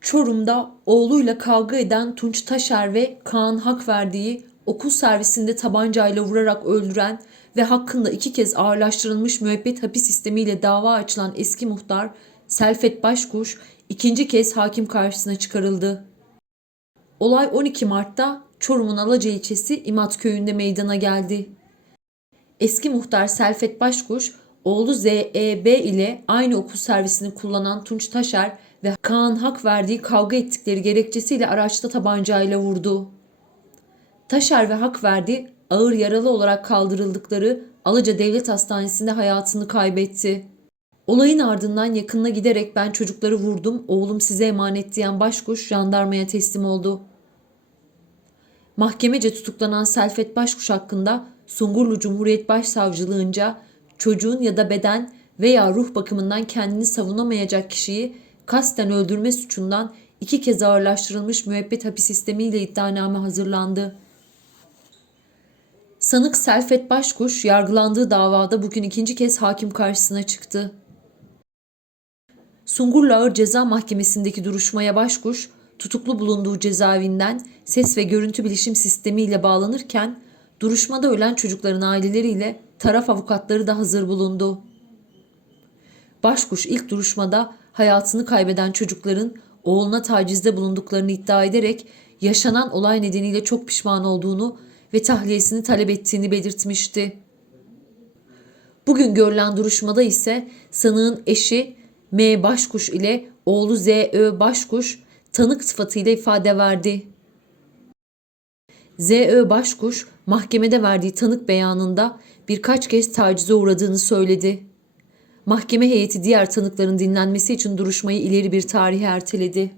Çorum'da oğluyla kavga eden Tunç Taşer ve Kaan Hakverdi'yi okul servisinde tabancayla vurarak öldüren ve hakkında iki kez ağırlaştırılmış müebbet hapis sistemiyle dava açılan eski muhtar Selfet Başkuş ikinci kez hakim karşısına çıkarıldı. Olay 12 Mart'ta Çorum'un Alaca ilçesi İmat köyünde meydana geldi. Eski muhtar Selfet Başkuş, oğlu ZEB ile aynı okul servisini kullanan Tunç Taşer ve Kaan Hak verdiği kavga ettikleri gerekçesiyle araçta tabancayla vurdu. Taşer ve Hak verdi ağır yaralı olarak kaldırıldıkları Alaca Devlet Hastanesi'nde hayatını kaybetti. Olayın ardından yakınına giderek ben çocukları vurdum, oğlum size emanet diyen başkuş jandarmaya teslim oldu. Mahkemece tutuklanan Selfet Başkuş hakkında Sungurlu Cumhuriyet Başsavcılığınca çocuğun ya da beden veya ruh bakımından kendini savunamayacak kişiyi kasten öldürme suçundan iki kez ağırlaştırılmış müebbet hapis sistemiyle iddianame hazırlandı. Sanık Selfet Başkuş yargılandığı davada bugün ikinci kez hakim karşısına çıktı. Sungurlu Ağır Ceza Mahkemesi'ndeki duruşmaya başkuş, tutuklu bulunduğu cezaevinden ses ve görüntü bilişim sistemiyle bağlanırken duruşmada ölen çocukların aileleriyle taraf avukatları da hazır bulundu. Başkuş ilk duruşmada hayatını kaybeden çocukların oğluna tacizde bulunduklarını iddia ederek yaşanan olay nedeniyle çok pişman olduğunu ve tahliyesini talep ettiğini belirtmişti. Bugün görülen duruşmada ise sanığın eşi M. Başkuş ile oğlu Z. Ö. Başkuş tanık sıfatıyla ifade verdi. Z. Ö. Başkuş mahkemede verdiği tanık beyanında birkaç kez tacize uğradığını söyledi. Mahkeme heyeti diğer tanıkların dinlenmesi için duruşmayı ileri bir tarihe erteledi.